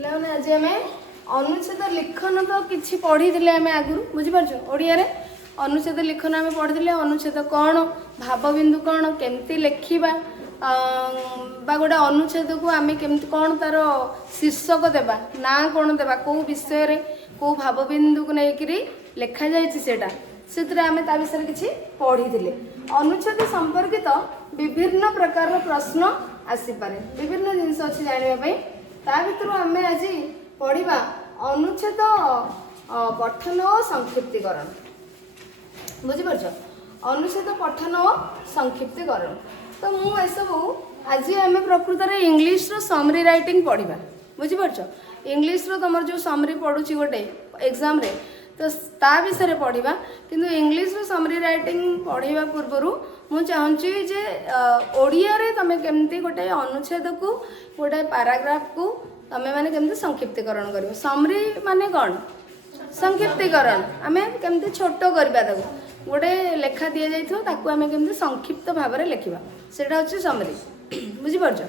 ପିଲାମାନେ ଆଜି ଆମେ ଅନୁଚ୍ଛେଦ ଲିଖନ ତ କିଛି ପଢ଼ିଥିଲେ ଆମେ ଆଗରୁ ବୁଝିପାରୁଛ ଓଡ଼ିଆରେ ଅନୁଚ୍ଛେଦ ଲିଖନ ଆମେ ପଢ଼ିଥିଲେ ଅନୁଚ୍ଛେଦ କ'ଣ ଭାବବିନ୍ଦୁ କ'ଣ କେମିତି ଲେଖିବା ବା ଗୋଟେ ଅନୁଚ୍ଛେଦକୁ ଆମେ କେମିତି କ'ଣ ତାର ଶୀର୍ଷକ ଦେବା ନାଁ କ'ଣ ଦେବା କେଉଁ ବିଷୟରେ କେଉଁ ଭାବବିନ୍ଦୁକୁ ନେଇକିରି ଲେଖାଯାଇଛି ସେଇଟା ସେଥିରେ ଆମେ ତା ବିଷୟରେ କିଛି ପଢ଼ିଥିଲେ। ଅନୁଚ୍ଛେଦ ସମ୍ପର୍କିତ ବିଭିନ୍ନ ପ୍ରକାରର ପ୍ରଶ୍ନ ଆସିପାରେ ବିଭିନ୍ନ ଜିନିଷ ଅଛି ଜାଣିବା ପାଇଁ ତା ଭିତରୁ ଆମେ ଆଜି ପଢ଼ିବା ଅନୁଚ୍ଛେଦ ପଠନ ଓ ସଂକ୍ଷିପ୍ତୀକରଣ। ବୁଝିପାରୁଛ ଅନୁଚ୍ଛେଦ ପଠନ ଓ ସଂକ୍ଷିପ୍ତୀକରଣ ତ ମୁଁ ଏସବୁ ଆଜି ଆମେ ପ୍ରକୃତରେ ଇଂଲିଶର ସମରି ରାଇଟିଂ ପଢ଼ିବା। ବୁଝିପାରୁଛ ଇଂଲିଶର ତୁମର ଯେଉଁ ସମରି ପଢ଼ୁଛି ଗୋଟେ ଏକ୍ଜାମରେ ତ ତା ବିଷୟରେ ପଢ଼ିବା କିନ୍ତୁ ଇଂଲିଶର ସମରି ରାଇଟିଂ ପଢ଼ିବା ପୂର୍ବରୁ ମୁଁ ଚାହୁଁଛି ଯେ ଓଡ଼ିଆରେ ତୁମେ କେମିତି ଗୋଟେ ଅନୁଚ୍ଛେଦକୁ ଗୋଟେ ପାରାଗ୍ରାଫକୁ ତୁମେ ମାନେ କେମିତି ସଂକ୍ଷିପ୍ତୀକରଣ କରିବ। ସମରି ମାନେ କ'ଣ ସଂକ୍ଷିପ୍ତୀକରଣ ଆମେ କେମିତି ଛୋଟ କରିବା ତାକୁ ଗୋଟେ ଲେଖା ଦିଆଯାଇଥିବ ତାକୁ ଆମେ କେମିତି ସଂକ୍ଷିପ୍ତ ଭାବରେ ଲେଖିବା ସେଇଟା ହେଉଛି ସମରି। ବୁଝିପାରୁଛ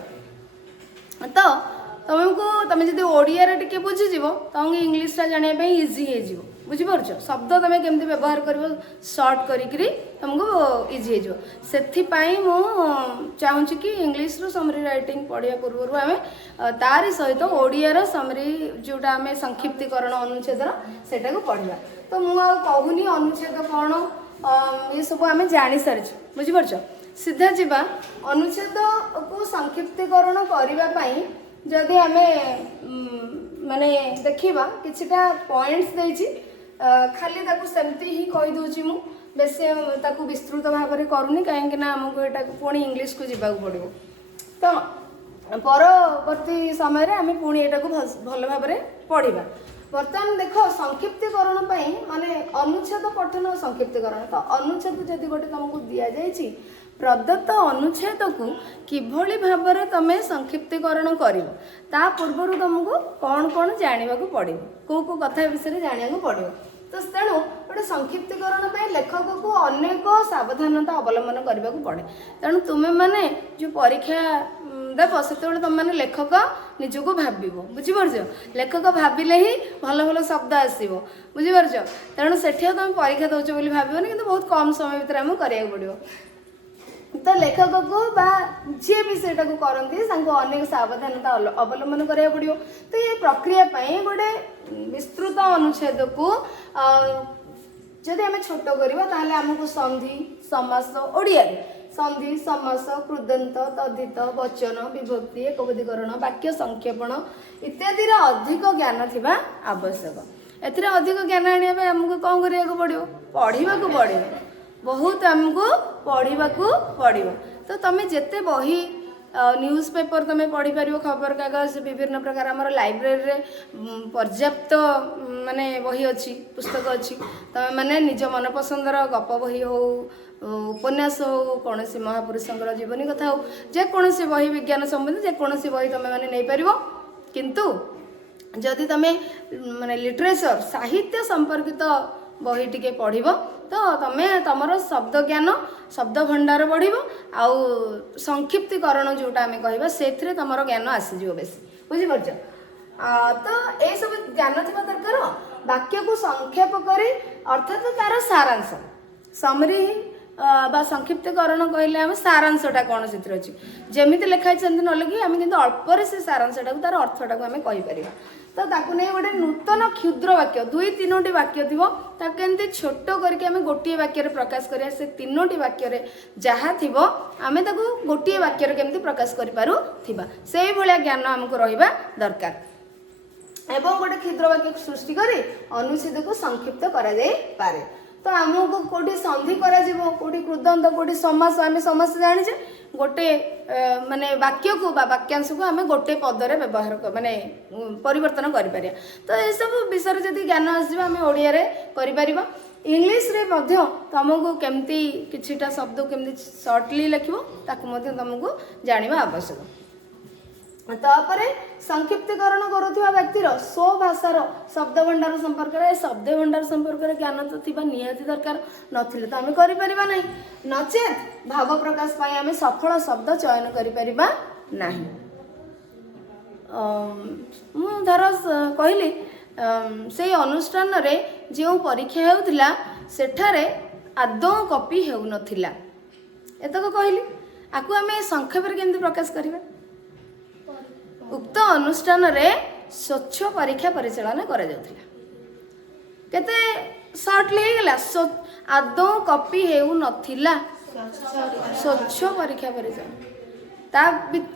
ତ ତମେ ଯଦି ଓଡ଼ିଆରେ ଟିକେ ବୁଝିଯିବ ତମକୁ ଇଂଲିଶଟା ଜାଣିବା ପାଇଁ ଇଜି ହେଇଯିବ। ବୁଝିପାରୁଛ ଶବ୍ଦ ତୁମେ କେମିତି ବ୍ୟବହାର କରିବ ସର୍ଟ କରିକିରି ତୁମକୁ ଇଜି ହେଇଯିବ। ସେଥିପାଇଁ ମୁଁ ଚାହୁଁଛି କି ଇଂଲିଶର ସମରି ରାଇଟିଂ ପଢ଼ିବା ପୂର୍ବରୁ ଆମେ ତାରି ସହିତ ଓଡ଼ିଆର ସମରି ଯେଉଁଟା ଆମେ ସଂକ୍ଷିପ୍ତୀକରଣ ଅନୁଚ୍ଛେଦର ସେଇଟାକୁ ପଢ଼ିବା। ତ ମୁଁ ଆଉ କହୁନି ଅନୁଚ୍ଛେଦ କ'ଣ ଏସବୁ ଆମେ ଜାଣିସାରିଛୁ। ବୁଝିପାରୁଛ ସିଧା ଯିବା ଅନୁଚ୍ଛେଦକୁ ସଂକ୍ଷିପ୍ତୀକରଣ କରିବା ପାଇଁ ଯଦି ଆମେ ମାନେ ଦେଖିବା କିଛିଟା ପଏଣ୍ଟସ୍ ଦେଇଛି ଖାଲି ତାକୁ ସେମିତି ହିଁ କହିଦେଉଛି ମୁଁ ବେଶୀ ତାକୁ ବିସ୍ତୃତ ଭାବରେ କରୁନି କାହିଁକି ନା ଆମକୁ ଏଟାକୁ ପୁଣି ଇଂଲିଶକୁ ଯିବାକୁ ପଡ଼ିବ। ତ ପରବର୍ତ୍ତୀ ସମୟରେ ଆମେ ପୁଣି ଏଟାକୁ ଭଲ ଭାବରେ ପଢ଼ିବା। ବର୍ତ୍ତମାନ ଦେଖ ସଂକ୍ଷିପ୍ତୀକରଣ ପାଇଁ ମାନେ ଅନୁଚ୍ଛେଦ ପଠନ ଓ ସଂକ୍ଷିପ୍ତୀକରଣ ତ ଅନୁଚ୍ଛେଦ ଯଦି ଗୋଟେ ତୁମକୁ ଦିଆଯାଇଛି ପ୍ରଦତ୍ତ ଅନୁଚ୍ଛେଦକୁ କିଭଳି ଭାବରେ ତୁମେ ସଂକ୍ଷିପ୍ତୀକରଣ କରିବ ତା ପୂର୍ବରୁ ତୁମକୁ କ'ଣ କ'ଣ ଜାଣିବାକୁ ପଡ଼ିବ କେଉଁ କେଉଁ କଥା ବିଷୟରେ ଜାଣିବାକୁ ପଡ଼ିବ। ତ ତେଣୁ ଗୋଟେ ସଂକ୍ଷିପ୍ତୀକରଣ ପାଇଁ ଲେଖକକୁ ଅନେକ ସାବଧାନତା ଅବଲମ୍ବନ କରିବାକୁ ପଡ଼େ। ତେଣୁ ତୁମେମାନେ ଯେଉଁ ପରୀକ୍ଷା ଦେବ ସେତେବେଳେ ତୁମେମାନେ ଲେଖକ ନିଜକୁ ଭାବିବ। ବୁଝିପାରୁଛ ଲେଖକ ଭାବିଲେ ହିଁ ଭଲ ଭଲ ଶବ୍ଦ ଆସିବ। ବୁଝିପାରୁଛ ତେଣୁ ସେଠି ଆଉ ତୁମେ ପରୀକ୍ଷା ଦେଉଛ ବୋଲି ଭାବିବନି କିନ୍ତୁ ବହୁତ କମ୍ ସମୟ ଭିତରେ ଆମକୁ କରିବାକୁ ପଡ଼ିବ। ତ ଲେଖକକୁ ବା ଯିଏ ବି ସେଇଟାକୁ କରନ୍ତି ତାଙ୍କୁ ଅନେକ ସାବଧାନତା ଅବଲମ୍ବନ କରିବାକୁ ପଡ଼ିବ। ତ ଏ ପ୍ରକ୍ରିୟା ପାଇଁ ଗୋଟେ ବିସ୍ତୃତ ଅନୁଚ୍ଛେଦକୁ ଯଦି ଆମେ ଛୋଟ କରିବା ତାହେଲେ ଆମକୁ ସନ୍ଧି ସମାସ ଓଡ଼ିଆରେ ସନ୍ଧି ସମାସ କୃଦନ୍ତ ତଦ୍ଧିତ ବଚନ ବିଭକ୍ତି ଏକପଦୀକରଣ ବାକ୍ୟ ସଂକ୍ଷେପଣ ଇତ୍ୟାଦିର ଅଧିକ ଜ୍ଞାନ ଥିବା ଆବଶ୍ୟକ। ଏଥିରେ ଅଧିକ ଜ୍ଞାନ ଆଣିବା ପାଇଁ ଆମକୁ କ'ଣ କରିବାକୁ ପଡ଼ିବ ପଢ଼ିବାକୁ ପଡ଼ିବ ବହୁତ ଆମକୁ ପଢ଼ିବାକୁ ପଡ଼ିବ। ତ ତୁମେ ଯେତେ ବହି ନ୍ୟୁଜ୍ ପେପର ତୁମେ ପଢ଼ିପାରିବ ଖବରକାଗଜ ବିଭିନ୍ନ ପ୍ରକାର ଆମର ଲାଇବ୍ରେରୀରେ ପର୍ଯ୍ୟାପ୍ତ ମାନେ ବହି ଅଛି ପୁସ୍ତକ ଅଛି। ତୁମେ ମାନେ ନିଜ ମନପସନ୍ଦର ଗପ ବହି ହେଉ ଉପନ୍ୟାସ ହେଉ କୌଣସି ମହାପୁରୁଷଙ୍କର ଜୀବନୀ କଥା ହେଉ ଯେକୌଣସି ବହି ବିଜ୍ଞାନ ସମ୍ବନ୍ଧୀ ଯେକୌଣସି ବହି ତୁମେ ମାନେ ନେଇପାରିବ। କିନ୍ତୁ ଯଦି ତୁମେ ମାନେ ଲିଟରେଚର ସାହିତ୍ୟ ସମ୍ପର୍କିତ ବହି ଟିକେ ପଢ଼ିବ ତ ତୁମେ ତୁମର ଶବ୍ଦ ଜ୍ଞାନ ଶବ୍ଦ ଭଣ୍ଡାର ବଢ଼ିବ ଆଉ ସଂକ୍ଷିପ୍ତୀକରଣ ଯେଉଁଟା ଆମେ କହିବା ସେଥିରେ ତୁମର ଜ୍ଞାନ ଆସିଯିବ ବେଶୀ। ବୁଝିପାରୁଛ ତ ଏସବୁ ଜ୍ଞାନ ଥିବା ଦରକାର। ବାକ୍ୟକୁ ସଂକ୍ଷେପ କରି ଅର୍ଥାତ୍ ତାର ସାରାଂଶ ସମରି ବା ସଂକ୍ଷିପ୍ତୀକରଣ କହିଲେ ଆମେ ସାରାଂଶଟା କ'ଣ ସେଥିରେ ଅଛି ଯେମିତି ଲେଖା ହେଇଛି ସେମିତି ନ ଲେଖି ଆମେ କିନ୍ତୁ ଅଳ୍ପରେ ସେ ସାରାଂଶଟାକୁ ତାର ଅର୍ଥଟାକୁ ଆମେ କହିପାରିବା। ତ ତାକୁ ନେଇ ଗୋଟେ ନୂତନ କ୍ଷୁଦ୍ର ବାକ୍ୟ 2-3ଟି ବାକ୍ୟ ଥିବ ତାକୁ କେମିତି ଛୋଟ କରିକି ଆମେ ଗୋଟିଏ ବାକ୍ୟରେ ପ୍ରକାଶ କରିବା ସେ 3ଟି ବାକ୍ୟରେ ଯାହା ଥିବ ଆମେ ତାକୁ ଗୋଟିଏ ବାକ୍ୟରେ କେମିତି ପ୍ରକାଶ କରିପାରୁଥିବା ସେଇଭଳିଆ ଜ୍ଞାନ ଆମକୁ ରହିବା ଦରକାର ଏବଂ ଗୋଟେ କ୍ଷୁଦ୍ର ବାକ୍ୟ ସୃଷ୍ଟି କରି ଅନୁଚ୍ଛେଦକୁ ସଂକ୍ଷିପ୍ତ କରାଯାଇପାରେ। ତ ଆମକୁ କେଉଁଠି ସନ୍ଧି କରାଯିବ କେଉଁଠି କୃଦନ୍ତ କେଉଁଠି ସମାସ ଆମେ ସମସ୍ତେ ଜାଣିଛେ ଗୋଟେ ମାନେ ବାକ୍ୟକୁ ବା ବାକ୍ୟାଂଶକୁ ଆମେ ଗୋଟେ ପଦରେ ବ୍ୟବହାର ମାନେ ପରିବର୍ତ୍ତନ କରିପାରିବା। ତ ଏସବୁ ବିଷୟରେ ଯଦି ଜ୍ଞାନ ଆସିଯିବ ଆମେ ଓଡ଼ିଆରେ କରିପାରିବା। ଇଂଲିଶରେ ମଧ୍ୟ ତୁମକୁ କେମିତି କିଛିଟା ଶବ୍ଦ କେମିତି ସର୍ଟଲି ଲେଖିବ ତାକୁ ମଧ୍ୟ ତୁମକୁ ଜାଣିବା ଆବଶ୍ୟକ। ତାପରେ ସଂକ୍ଷିପ୍ତୀକରଣ କରୁଥିବା ବ୍ୟକ୍ତିର ସ୍ୱଭାଷାର ଶବ୍ଦ ଭଣ୍ଡାର ସମ୍ପର୍କରେ ଶବ୍ଦ ଭଣ୍ଡାର ସମ୍ପର୍କରେ ଜ୍ଞାନ ତ ଥିବା ନିହାତି ଦରକାର ନଥିଲେ ତ ଆମେ କରିପାରିବା ନାହିଁ ନଚେତ୍ ଭାବ ପ୍ରକାଶ ପାଇଁ ଆମେ ସଫଳ ଶବ୍ଦ ଚୟନ କରିପାରିବା ନାହିଁ। ମୁଁ ଧର କହିଲି ସେଇ ଅନୁଷ୍ଠାନରେ ଯେଉଁ ପରୀକ୍ଷା ହେଉଥିଲା ସେଠାରେ ଆଦୌ କପି ହେଉନଥିଲା, ଏତକ କହିଲି। ଆକୁ ଆମେ ସଂକ୍ଷେପରେ କେମିତି ପ୍ରକାଶ କରିବା? ଉକ୍ତ ଅନୁଷ୍ଠାନରେ ସ୍ୱଚ୍ଛ ପରୀକ୍ଷା ପରିଚାଳନା କରାଯାଉଥିଲା। କେତେ ସର୍ଟଲି ହେଇଗଲା, ଆଦୌ କପି ହେଉନଥିଲା, ସ୍ୱଚ୍ଛ ପରୀକ୍ଷା ପରିଚାଳନା। ତା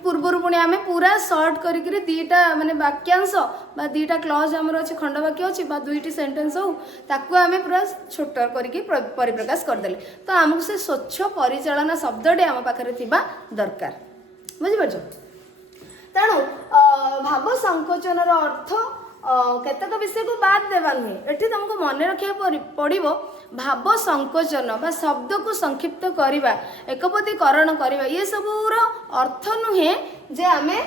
ପୂର୍ବରୁ ପୁଣି ଆମେ ପୁରା ସର୍ଟ କରିକିରି ଦୁଇଟା ମାନେ ବାକ୍ୟାଂଶ ବା ଦୁଇଟା କ୍ଲଜ ଆମର ଅଛି, ଖଣ୍ଡ ବାକ୍ୟ ଅଛି ବା ଦୁଇଟି ସେଣ୍ଟେନ୍ସ ହଉ, ତାକୁ ଆମେ ପୁରା ଛୋଟ କରିକି ପରିପ୍ରକାଶ କରିଦେଲେ। ତ ଆମକୁ ସେ ସ୍ୱଚ୍ଛ ପରିଚାଳନା ଶବ୍ଦଟି ଆମ ପାଖରେ ଥିବା ଦରକାର, ବୁଝିପାରୁଛ? ତେଣୁ ଭାବ ସଂକୋଚନର ଅର୍ଥ କେତେକ ବିଷୟକୁ ବାଦ ଦେବା ନୁହେଁ, ଏଠି ତୁମକୁ ମନେ ରଖିବାକୁ ପଡ଼ିବ। ଭାବ ସଂକୋଚନ ବା ଶବ୍ଦକୁ ସଂକ୍ଷିପ୍ତ କରିବା, ଏକପଦୀକରଣ କରିବା, ଏ ସବୁର ଅର୍ଥ ନୁହେଁ ଯେ ଆମେ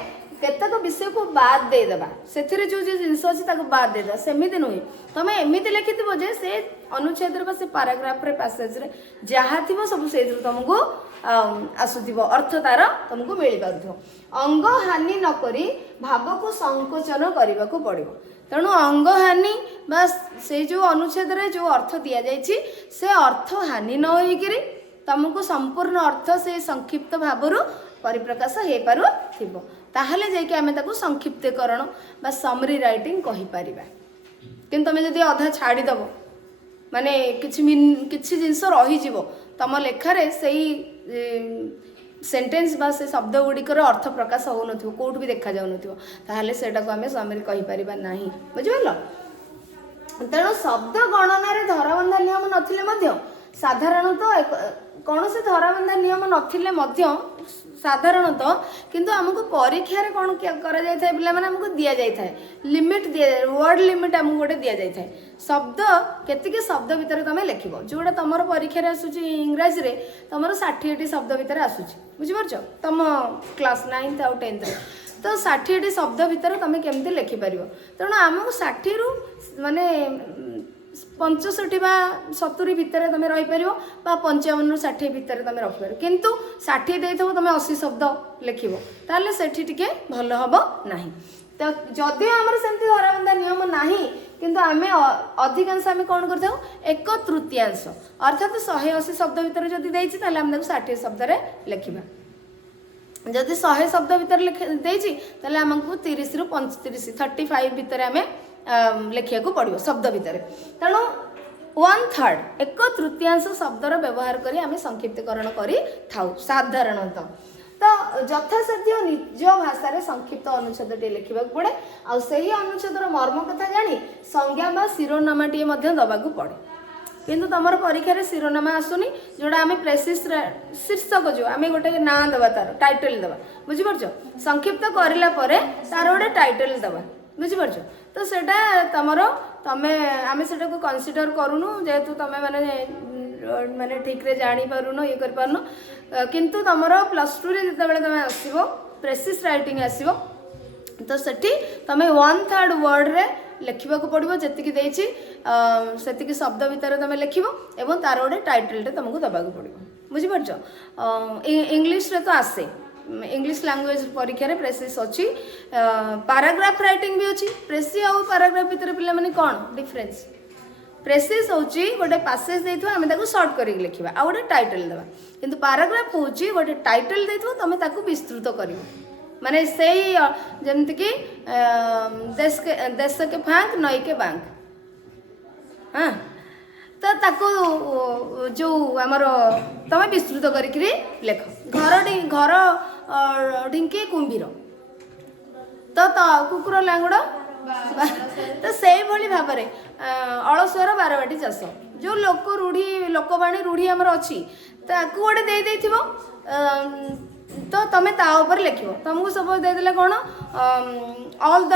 କେତେକ ବିଷୟକୁ ବାଦ ଦେଇଦେବା, ସେଥିରେ ଯେଉଁ ଯେଉଁ ଜିନିଷ ଅଛି ତାକୁ ବାଦ ଦେଇଦେବା, ସେମିତି ନୁହେଁ। ତୁମେ ଏମିତି ଲେଖିଥିବ ଯେ ସେ ଅନୁଚ୍ଛେଦରେ ବା ସେ ପାରାଗ୍ରାଫରେ ପାସେଜରେ ଯାହା ଥିବ ସବୁ ସେଇଥିରୁ ତୁମକୁ ଆସୁଥିବ, ଅର୍ଥ ତାର ତୁମକୁ ମିଳିପାରୁଥିବ। ଅଙ୍ଗ ହାନି ନକରି ଭାବକୁ ସଂକୋଚନ କରିବାକୁ ପଡ଼ିବ। ତେଣୁ ଅଙ୍ଗ ହାନି ବା ସେଇ ଯେଉଁ ଅନୁଚ୍ଛେଦରେ ଯେଉଁ ଅର୍ଥ ଦିଆଯାଇଛି ସେ ଅର୍ଥ ହାନି ନ ହୋଇକିରି ତୁମକୁ ସମ୍ପୂର୍ଣ୍ଣ ଅର୍ଥ ସେ ସଂକ୍ଷିପ୍ତ ଭାବରୁ ପରିପ୍ରକାଶ ହେଇପାରୁଥିବ, ତାହେଲେ ଯାଇକି ଆମେ ତାକୁ ସଂକ୍ଷିପ୍ତୀକରଣ ବା ସମରି ରାଇଟିଂ କହିପାରିବା। କିନ୍ତୁ ତୁମେ ଯଦି ଅଧା ଛାଡ଼ିଦେବ, ମାନେ କିଛି ଜିନିଷ ରହିଯିବ ତୁମ ଲେଖାରେ, ସେଇ ସେଣ୍ଟେନ୍ସ ବା ସେ ଶବ୍ଦ ଗୁଡ଼ିକର ଅର୍ଥ ପ୍ରକାଶ ହେଉନଥିବ, କେଉଁଠି ବି ଦେଖାଯାଉନଥିବ, ତାହେଲେ ସେଇଟାକୁ ଆମେ ସମରି କହିପାରିବା ନାହିଁ, ବୁଝିପାରିଲ? ତେଣୁ ଶବ୍ଦ ଗଣନାରେ ଧରାବନ୍ଧା ନିୟମ ନଥିଲେ ମଧ୍ୟ ସାଧାରଣତଃ କୌଣସି ଧରାବନ୍ଧା ନିୟମ ନଥିଲେ ମଧ୍ୟ ସାଧାରଣତଃ କିନ୍ତୁ ଆମକୁ ପରୀକ୍ଷାରେ କ'ଣ କରାଯାଇଥାଏ ପିଲାମାନେ, ଆମକୁ ଦିଆଯାଇଥାଏ ଲିମିଟ୍, ଦିଆଯାଏ ୱାର୍ଡ଼ ଲିମିଟ୍ ଆମକୁ ଗୋଟେ ଦିଆଯାଇଥାଏ। ଶବ୍ଦ କେତିକି ଶବ୍ଦ ଭିତରେ ତୁମେ ଲେଖିବ, ଯେଉଁଟା ତୁମର ପରୀକ୍ଷାରେ ଆସୁଛି ଇଂରାଜୀରେ ତୁମର 60ଟି ଶବ୍ଦ ଭିତରେ ଆସୁଛି, ବୁଝିପାରୁଛ? ତୁମ କ୍ଲାସ୍ 9th ଆଉ 10thରେ ତ 60ଟି ଶବ୍ଦ ଭିତରେ ତୁମେ କେମିତି ଲେଖିପାରିବ? ତେଣୁ ଆମକୁ 60ରୁ ମାନେ 65 ବା 70 ଭିତରେ ତୁମେ ରହିପାରିବ ବା 55ରୁ 60 ଭିତରେ ତୁମେ ରଖିପାରିବ। କିନ୍ତୁ 60 ଦେଇଥିବ ତୁମେ 80 ଶବ୍ଦ ଲେଖିବ, ତାହେଲେ ସେଠି ଟିକେ ଭଲ ହେବ ନାହିଁ। ତ ଯଦିଓ ଆମର ସେମିତି ଧରାବନ୍ଧା ନିୟମ ନାହିଁ, କିନ୍ତୁ ଆମେ ଅଧିକାଂଶ ଆମେ କ'ଣ କରିଥାଉ, 1/3 ଅର୍ଥାତ୍ 180 ଶବ୍ଦ ଭିତରେ ଯଦି ଦେଇଛି ତାହେଲେ ଆମେ ତାକୁ 60 ଶବ୍ଦରେ ଲେଖିବା। ଯଦି 100 ଶବ୍ଦ ଭିତରେ ଦେଇଛି ତାହେଲେ ଆମକୁ 30ରୁ 35 35 ଭିତରେ ଆମେ ଲେଖିବାକୁ ପଡ଼ିବ ଶବ୍ଦ ଭିତରେ। ତେଣୁ 1/3 1/3 ଶବ୍ଦର ବ୍ୟବହାର କରି ଆମେ ସଂକ୍ଷିପ୍ତୀକରଣ କରିଥାଉ ସାଧାରଣତଃ। ତ ଯଥାସାଧ୍ୟ ନିଜ ଭାଷାରେ ସଂକ୍ଷିପ୍ତ ଅନୁଚ୍ଛେଦଟିଏ ଲେଖିବାକୁ ପଡ଼େ, ଆଉ ସେହି ଅନୁଚ୍ଛେଦର ମର୍ମ କଥା ଜାଣି ସଂଜ୍ଞା ବା ଶିରୋନାମାଟିଏ ମଧ୍ୟ ଦେବାକୁ ପଡ଼େ। କିନ୍ତୁ ତୁମର ପରୀକ୍ଷାରେ ଶିରୋନାମା ଆସୁନି, ଯେଉଁଟା ଆମେ ପ୍ରେସିସ୍ ଶୀର୍ଷକ, ଯେଉଁ ଆମେ ଗୋଟେ ନାଁ ଦେବା, ତାର ଟାଇଟଲ ଦେବା, ବୁଝିପାରୁଛ? ସଂକ୍ଷିପ୍ତ କରିଲା ପରେ ତାର ଗୋଟେ ଟାଇଟଲ ଦେବା, ବୁଝିପାରୁଛ? ତ ସେଇଟା ଆମେ ସେଟାକୁ କନସିଡର କରୁନୁ, ଯେହେତୁ ତୁମେ ମାନେ ଠିକ୍ରେ ଜାଣିପାରୁନ, ଇଏ କରିପାରୁନ। କିନ୍ତୁ ତୁମର +2ରେ ଯେତେବେଳେ ତୁମେ ଆସିବ, ପ୍ରେସିସ୍ ରାଇଟିଂ ଆସିବ, ତ ସେଠି ତୁମେ 1/3 ୱାର୍ଡ଼ରେ ଲେଖିବାକୁ ପଡ଼ିବ, ଯେତିକି ଦେଇଛି ସେତିକି ଶବ୍ଦ ଭିତରେ ତୁମେ ଲେଖିବ ଏବଂ ତାର ଗୋଟେ ଟାଇଟଲଟେ ତୁମକୁ ଦେବାକୁ ପଡ଼ିବ, ବୁଝିପାରୁଛ? ଇଂଲିଶରେ ତ ଆସେ, ଇଂଲିଶ ଲାଙ୍ଗୁଏଜ ପରୀକ୍ଷାରେ ପ୍ରେସିସ୍ ଅଛି, ପାରାଗ୍ରାଫ ରାଇଟିଂ ବି ଅଛି। ପ୍ରେସି ଆଉ ପାରାଗ୍ରାଫ ଭିତରେ ପିଲାମାନେ କ'ଣ ଡିଫରେନ୍ସ? ପ୍ରେସିସ୍ ହେଉଛି ଗୋଟେ ପାସେଜ ଦେଇଥିବ, ଆମେ ତାକୁ ସର୍ଟ କରିକି ଲେଖିବା, ଆଉ ଗୋଟେ ଟାଇଟଲ ଦେବା। କିନ୍ତୁ ପାରାଗ୍ରାଫ ହେଉଛି ଗୋଟେ ଟାଇଟଲ ଦେଇଥିବ, ତୁମେ ତାକୁ ବିସ୍ତୃତ କରିବ, ମାନେ ସେଇ ଯେମିତିକି ଦେଶ କେ ଫାଙ୍କ ନଈ କେ ବାଙ୍କ, ହଁ, ତ ତାକୁ ଯେଉଁ ଆମର ତୁମେ ବିସ୍ତୃତ କରିକିରି ଲେଖ। ଘର ଢିଙ୍କି କୁମ୍ଭୀର, ତ କୁକୁର ଲାଙ୍ଗୁଡ଼, ତ ସେଇଭଳି ଭାବରେ ଅଳସୁଆର ବାରବାଟୀ ଚାଷ, ଯେଉଁ ଲୋକବାଣୀ ରୂଢ଼ି ଆମର ଅଛି, ତାକୁ ଗୋଟେ ଦେଇଥିବ, ତ ତୁମେ ତା ଉପରେ ଲେଖିବ। ତୁମକୁ ସବୁ ଦେଇଦେଲେ କ'ଣ, all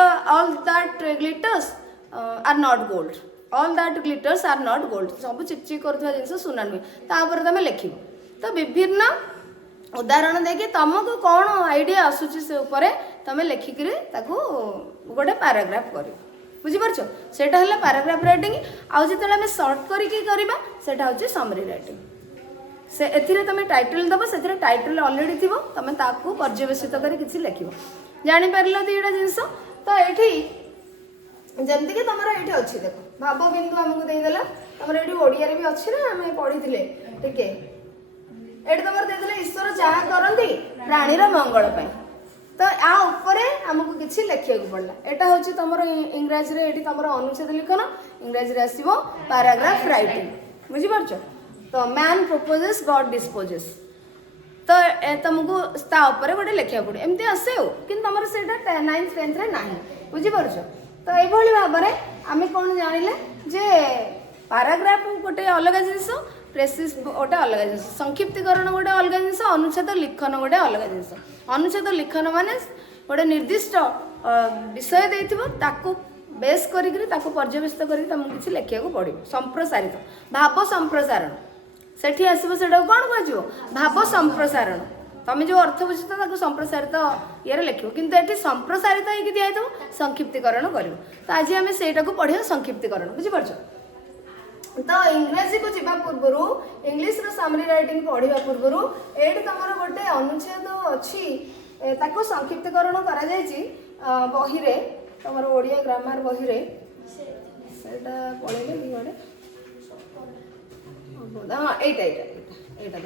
that glitters are not gold, all that glitters are not gold, ସବୁ ଚିକଚିକ କରୁଥିବା ଜିନିଷ ସୁନା ନୁହେଁ, ତା ଉପରେ ତୁମେ ଲେଖିବ। ତ ବିଭିନ୍ନ ଉଦାହରଣ ଦେଇକି ତୁମକୁ କ'ଣ ଆଇଡ଼ିଆ ଆସୁଛି ସେ ଉପରେ ତୁମେ ଲେଖିକିରି ତାକୁ ଗୋଟେ ପାରାଗ୍ରାଫ କରିବ, ବୁଝିପାରୁଛ? ସେଇଟା ହେଲା ପାରାଗ୍ରାଫ ରାଇଟିଂ। ଆଉ ଯେତେବେଳେ ଆମେ ସର୍ଟ କରିକି କରିବା, ସେଇଟା ହେଉଛି ସମରି ରାଇଟିଂ। ଏଥିରେ ତୁମେ ଟାଇଟଲ ଦେବ, ସେଥିରେ ଟାଇଟଲ ଅଲରେଡ଼ି ଥିବ, ତୁମେ ତାକୁ ପର୍ଯ୍ୟବେସିତ କରି କିଛି ଲେଖିବ। जापार दुईटा जिनस तो ये जमती कि तुम ये अच्छी देख भाव बिंदु आमको देदेला तुम ये ओडिया भी अच्छी ना आम पढ़ी टे ये तुम देदेला ईश्वर जहाँ करती प्राणीर मंगल पाई तो या उपरे आमको किसी लिखा पड़ा यहाँ हूँ तुम इंग्राजी ये तुम अनुच्छेद लिखन इंग्राजी आसो पैराग्राफ राइटिंग बुझीपार तो मैन प्रोपोजेस गॉड डिस्पोजेस तो तुमको तापर गोटे लिखा पड़े एमती आसे कि तुम से 9th 10th रे ना बुझीपार तो ये भाव में आम कौन जानिले जे पैराग्राफ गोटे अलग जिनस प्रेसिस गोटे अलग जिनस संक्षिप्तीकरण गोटे अलग जिनस अनुच्छेद लिखन गोटे अलग जिनस अनुच्छेद लिखन माने गोटे निर्दिष्ट विषय देको बेस करी पर्यवेक्षित कर तुमको किसी लिखा पड़ो संप्रसारित भाव संप्रसारण सेठी आसो से कौन कह भाव संप्रसारण तुम जो अर्थ बुझी तो संप्रसारित ये लिख किंतु ये संप्रसारित होगी दिखाई संक्षिप्तीकरण कर तो आज आम से पढ़ा संक्षिप्तीकरण बुझीपार तो इंग्राजी को जीवा पूर्व इंग्लिश सामरी राइटिंग पढ़ा पूर्व ये तुम गोटे अनुच्छेद अच्छी ताको संक्षिप्तीकरण करा बही रे तुम ओडिया ग्रामर बही रे सेटा पढ़ेले गोटे हाँ यहाँ देख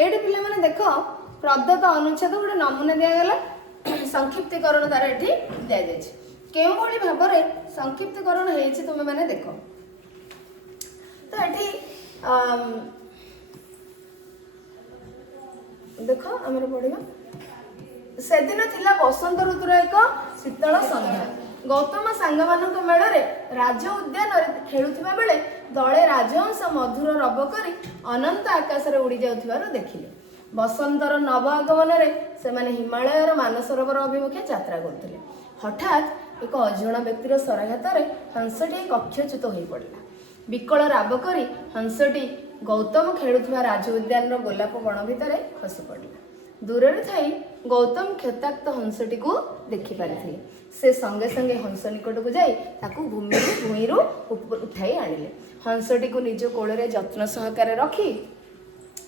ये पे देख प्रदत्त अनुच्छेद गोटे नमूना दिगला संक्षिप्तीकरण तार ये दि जाए केउ भाव में संक्षिप्तीकरण हो तुम मैंने देख तो ये देख आमर पढ़ा से दिन थिला बसंत ऋतुर एक शीतल संध्या गौतम सांग मेल राज उद्यान खेलुवा बेले दले राजहंस मधुर रब करी अनंत आकाश में उड़ी जाउथिबार देखिले बसंतर नव आगमन से हिमालयर मानसरोवर अभिमुखे यात्रा करते हठात एक अजण व्यक्तिर शराघात हंसटी कक्षच्युत हो पड़ा विकल राब करी हंसटी गौतम खेलुवा राज उद्यान गोलाप बण भितर खसी पड़ा दूर थी गौतम क्षताक्त हंसटी को देखिपारी से संगे संगे हंस निकट को जाई भूमि उठाई आनिले हंसटी को निज कोल जत्न सहकार रखी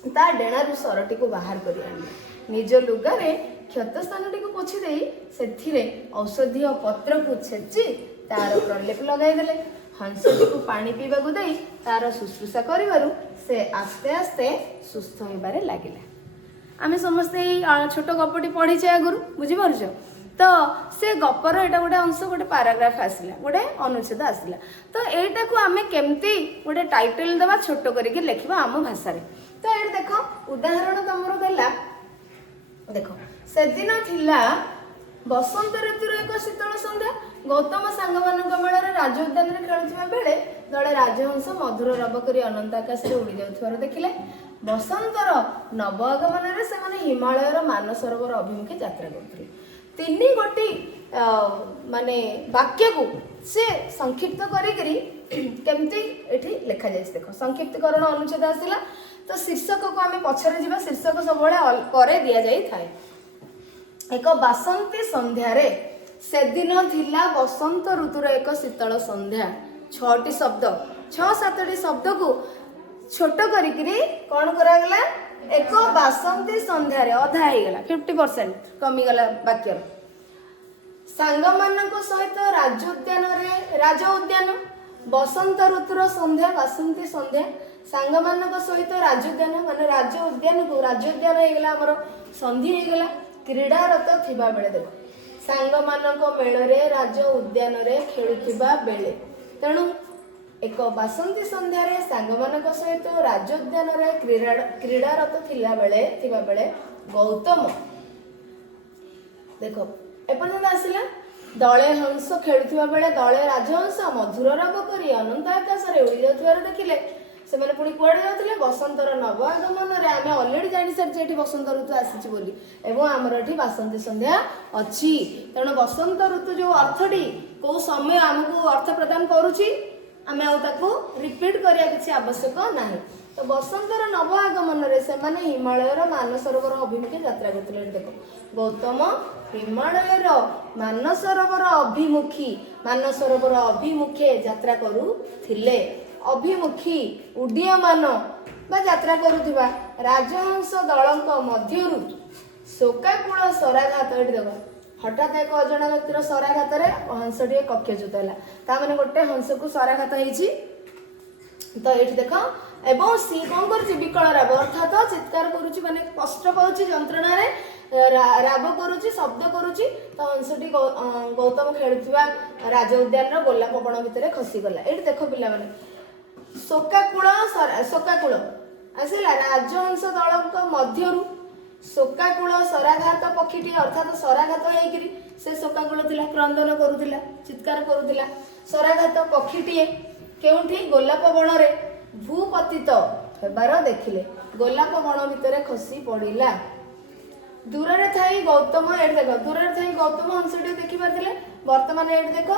ता डेणारू सरटी को बाहर कर आनिले निज लुगारे क्षत स्थानटी को पोछि देई सेथिरे औषधीय पत्र को छेची तार प्रलेप लगाईदेले हंसटी को पानी पीवा को देई तार शुश्रूषा करिवारु से आस्ते आस्ते सुस्थ होबारे लागिला आम समस्ते छोट गपटी पढ़ी आगुरी बुझीपार तो से गपर यहाँ गोटे अंश गोटे पैराग्राफ आसला गोटे अनुच्छेद आसला तो यहाँ को आम केमती गोटे टाइटल देवा छोट करके लिखा आम भाषा तो ये देख उदाहरण तुम देला देख से दिन थिला बसंत ऋतुर एक शीतल संध्या गौतम सांग मेल राज उद्यान खेलुवा बेले दले राजहंस मधुर रब करी अनंत आकाश में उड़ी जाउथिबार देखिले बसंतर नव आगमन से हिमालयर मानसरोवर अभिमुखे यात्रा करते तीन गोटी माने वाक्य को से संक्षिप्त करी केमती एठी लिखा जाए देख संक्षिप्तीकरण अनुच्छेद आसला तो शीर्षक को आम पछरे जीवा शीर्षक सब परे दि जाई थाए एक बासंती संध्यारे से दिन थिला बसंत ऋतुर एक शीतल संध्या 6टी शब्द 6-7टी शब्द को छोट करी कौन करागला एक बासंती संध्यारे अधा होगला 50% कमीगला वाक्य सांग मानक सहित राज उद्यान बसंत ऋतुर संध्या बासंती संध्या सांग मानक सहित राज उद्यान माने राज उद्यान को राज उद्यान होगला आमर संधि होगला क्रीडारत थिबा बेले देख सांग मानक मेल राज उद्यान खेलुवा बेले तेणु एक बासंती संध्यारे सांग मानक सहित राज उद्यान क्रीडारत थिबा बेले गौतम देख एपर्यंत आसला दले हंस खेलुवा बेले दले राजहंस मधुर रब करी अनंत आकाश में उड़ी जाउथिबार देखिले से मैंने पुणी कुआड़े जाते बसंतर नव आगमन आम अलरेडी जानी सारी बसंत ऋतु आसी बोली एवं आमर ये बासंती संध्या अच्छी तेणु बसंत ऋतु जो अर्थटी कौ समय आमको अर्थ प्रदान करुच्ची आम रिपीट करिया किसी आवश्यक ना तो बसंतर नव आगमन से हिमालयर मानसरोवर अभिमुखे यात्रा करते देख गौतम हिमालयर मानसरोवर मानसरोवर अभिमुखे यात्रा करुथिले अभिमुखी उड्डीयमान यात्रा करुवा राजहंस दलक मध्यरु शोकाकूल शराघात देख हठात एक अजणा व्यक्तिर शराघात हंसटी कक्षच्युत है ताने गोटे हंस को शराघात होती। तो ये देख एवं सी कौन कर विकल राब अर्थात चित्कार करुच्ची माने कष्ट पाँच जंत्रणा राब करुच्ची शब्द करुच्ची। तो हंसटी गौतम खेलुवा राज उद्यान गोलाप बण भितर खसीगला। ये देख पिला माने शोकाकूल आसला राजहंस दल मध्य शोकाकूल शराघात पक्षीटी अर्थात शराघात होकर से शोकाकूल थिला क्रंदन करुला चित्कार करुला। शराघात पक्षीटीए केउठी गोलाप बणरे भूपतित हेबार देखिले गोलाप बण भितर खसी पड़िला। दूर रे थाई गौतम एट देख दूर रे थाई गौतम हंसटी देखि पारथिले। वर्तमान एट देख